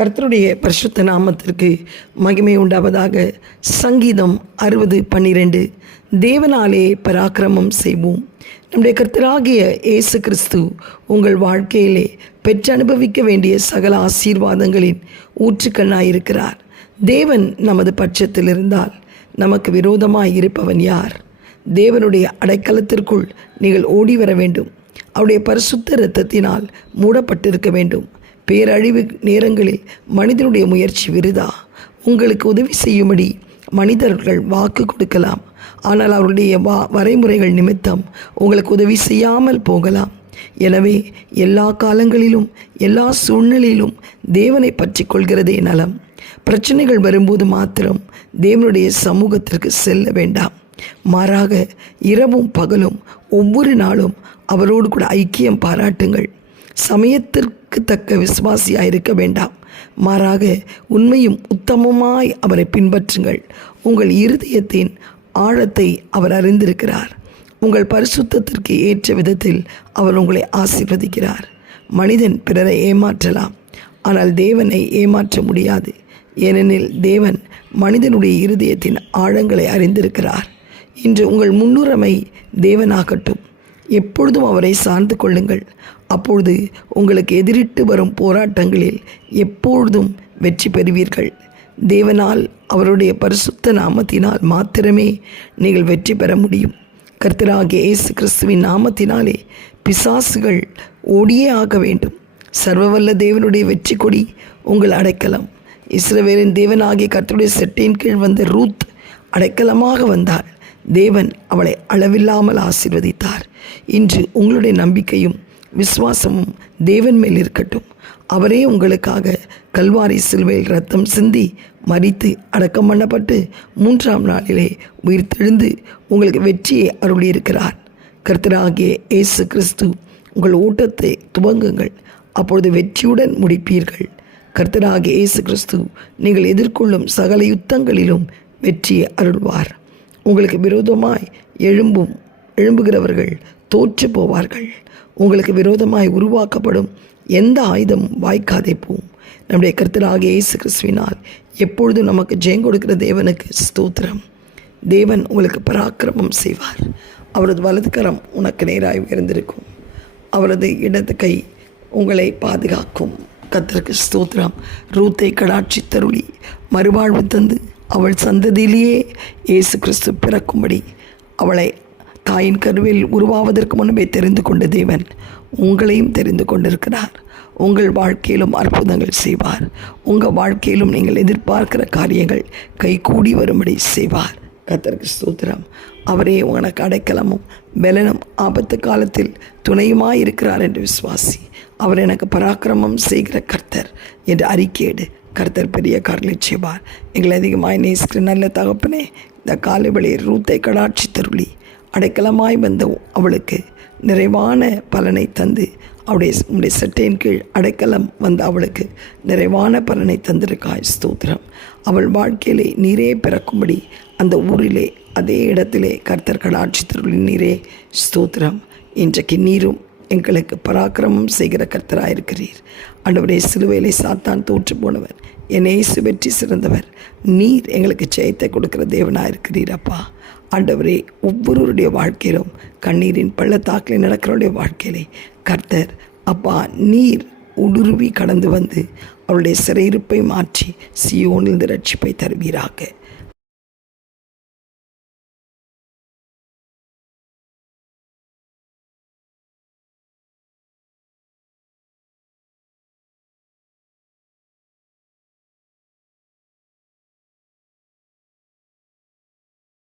கர்த்தருடைய பரிசுத்த நாமத்திற்கு மகிமை உண்டாவதாக. சங்கீதம் 60:12. தேவனாலே பராக்கிரமம் செய்வோம். நம்முடைய கர்த்தராகிய இயேசு கிறிஸ்து உங்கள் வாழ்க்கையிலே பெற்று அனுபவிக்க வேண்டிய சகல ஆசீர்வாதங்களின் ஊற்றுக்கண்ணாயிருக்கிறார். தேவன் நமது பட்சத்தில் இருந்தால் நமக்கு விரோதமாய் இருப்பவன் யார்? தேவனுடைய அடைக்கலத்திற்குள் நீங்கள் ஓடி வர வேண்டும். அவருடைய பரிசுத்த இரத்தத்தினால் மூடப்பட்டிருக்க வேண்டும். பேரழிவு நேரங்களில் மனிதனுடைய முயற்சி விருதா. உங்களுக்கு உதவி செய்யும்படி மனிதர்கள் வாக்கு கொடுக்கலாம், ஆனால் அவருடைய வரைமுறைகள் நிமித்தம் உங்களுக்கு உதவி செய்யாமல் போகலாம். எனவே எல்லா காலங்களிலும் எல்லா சூழ்நிலையிலும் தேவனை பற்றி கொள்கிறதே நலம். பிரச்சனைகள் வரும்போது மாத்திரம் தேவனுடைய சமூகத்திற்கு செல்ல வேண்டாம். மாறாக இரவும் பகலும் ஒவ்வொரு நாளும் அவரோடு கூட ஐக்கியம் பாராட்டுங்கள். சமயத்திற்கு தக்க விசுவாசியாக இருக்க வேண்டாம். மாறாக உண்மையும் உத்தமமாய் அவரை பின்பற்றுங்கள். உங்கள் இருதயத்தின் ஆழத்தை அவர் அறிந்திருக்கிறார். உங்கள் பரிசுத்தத்திற்கு ஏற்ற விதத்தில் அவர் உங்களை ஆசீர்வதிக்கிறார். மனிதன் பிறரை ஏமாற்றலாம், ஆனால் தேவனை ஏமாற்ற முடியாது. ஏனெனில் தேவன் மனிதனுடைய இருதயத்தின் ஆழங்களை அறிந்திருக்கிறார். இன்று உங்கள் முன்னுரிமை தேவனாகட்டும். எப்பொழுதும் அவரை சார்ந்து கொள்ளுங்கள். அப்பொழுது உங்களுக்கு எதிரிட்டு வரும் போராட்டங்களில் எப்பொழுதும் வெற்றி பெறுவீர்கள். தேவனால் அவருடைய பரிசுத்த நாமத்தினால் மாத்திரமே நீங்கள் வெற்றி பெற முடியும். கர்த்தராகிய இயேசு கிறிஸ்துவின் நாமத்தினாலே பிசாசுகள் ஓடியே ஆக வேண்டும். சர்வவல்ல தேவனுடைய வெற்றி கொடி உங்கள் அடைக்கலம். இஸ்ரவேலின் தேவனாகிய கர்த்தருடைய செட்டையின் கீழ் வந்த ரூத் அடைக்கலமாக வந்தாள். தேவன் அவளை அளவில்லாமல் ஆசீர்வதித்தார். இன்று உங்களுடைய நம்பிக்கையும் விசுவாசமும் தேவன் மேல் இருக்கட்டும். அவரே உங்களுக்காக கல்வாரி சிலுவையில் ரத்தம் சிந்தி மரித்து அடக்கம் பண்ணப்பட்டு 3ஆம் நாளிலே உயிர்த்தெழுந்து உங்களுக்கு வெற்றியை அருளியிருக்கிறார். கர்த்தராகிய இயேசு கிறிஸ்து உங்கள் ஓட்டத்தை துவங்குங்கள், அப்பொழுது வெற்றியுடன் முடிப்பீர்கள். கர்த்தராகிய இயேசு கிறிஸ்து நீங்கள் எதிர்கொள்ளும் சகல யுத்தங்களிலும் வெற்றியை அருள்வார். உங்களுக்கு விரோதமாய் எழும்புகிறவர்கள் தோற்று போவார்கள். உங்களுக்கு விரோதமாய் உருவாக்கப்படும் எந்த ஆயுதமும் வாய்க்காதே போகும். நம்முடைய கர்த்தராகிய இயேசு கிறிஸ்துவினால் எப்பொழுதும் நமக்கு ஜெயம் கொடுக்கிற தேவனுக்கு ஸ்தோத்திரம். தேவன் உங்களுக்கு பராக்கிரமம் செய்வார். அவரது வலது கரம் உனக்கு நேராய் உயர்ந்திருக்கும். அவரது இடது கை உங்களை பாதுகாக்கும். கர்த்தருக்கு ஸ்தோத்திரம். ரூத்தை கடாட்சி தருளி மறுவாழ்வு தந்து அவள் சந்ததியிலேயே இயேசு கிறிஸ்து பிறக்கும்படி அவளை தாயின் கருவில் உருவாவதற்கு முன்பே தெரிந்து கொண்ட தேவன் உங்களையும் தெரிந்து கொண்டிருக்கிறார். உங்கள் வாழ்க்கையிலும் அற்புதங்கள் செய்வார். உங்கள் வாழ்க்கையிலும் நீங்கள் எதிர்பார்க்கிற காரியங்கள் கைகூடி வரும்படி செய்வார். கர்த்தருக்கு ஸ்தோத்திரம். அவரே உனக்கு அடைக்கலமும் பலனும் ஆபத்து காலத்தில் துணையுமாய் இருக்கிறார் என்று விசுவாசி. அவர் எனக்கு பராக்கிரமம் செய்கிற கர்த்தர் என்று அறிக்கையிடு. கர்த்தர் பெரிய காரியங்களை செய்வார். எங்களை அதிகமாய் நேசிக்கிற நல்ல தகப்பனே, இந்த காலை வேளையில் ரூத்தை கடாட்சி தருளி அடைக்கலமாய் வந்த அவளுக்கு நிறைவான பலனை தந்து உடைய சட்டையின் கீழ் அடைக்கலம் வந்த அவளுக்கு நிறைவான பலனை தந்திருக்காய். ஸ்தோத்திரம். அவள் வாழ்க்கையிலே நீரே பிறக்கும்படி அந்த ஊரிலே அதே இடத்திலே கர்த்தர் கடாட்சி தருளி நீரே. ஸ்தோத்திரம். இன்றைக்கு நீரும் எங்களுக்கு பராக்கிரமம் செய்கிற கர்த்தராயிருக்கிறீர். ஆண்டவரே, சிலுவையிலே சாத்தான் தோற்று போனவர், என்னை இயேசு வெற்றி சிறந்தவர். நீர் எங்களுக்கு ஜெயத்தை கொடுக்கிற தேவனாயிருக்கிறீர் அப்பா. ஆண்டவரே, ஒவ்வொருவருடைய வாழ்க்கையிலும் கண்ணீரின் பள்ளத்தாக்கில் நடக்கிறவருடைய வாழ்க்கையிலே கர்த்தர் அப்பா நீர் ஊடுருவி கடந்து வந்து அவருடைய சிறையிருப்பை மாற்றி சியோனில் ரட்சிப்பை தருவீராக.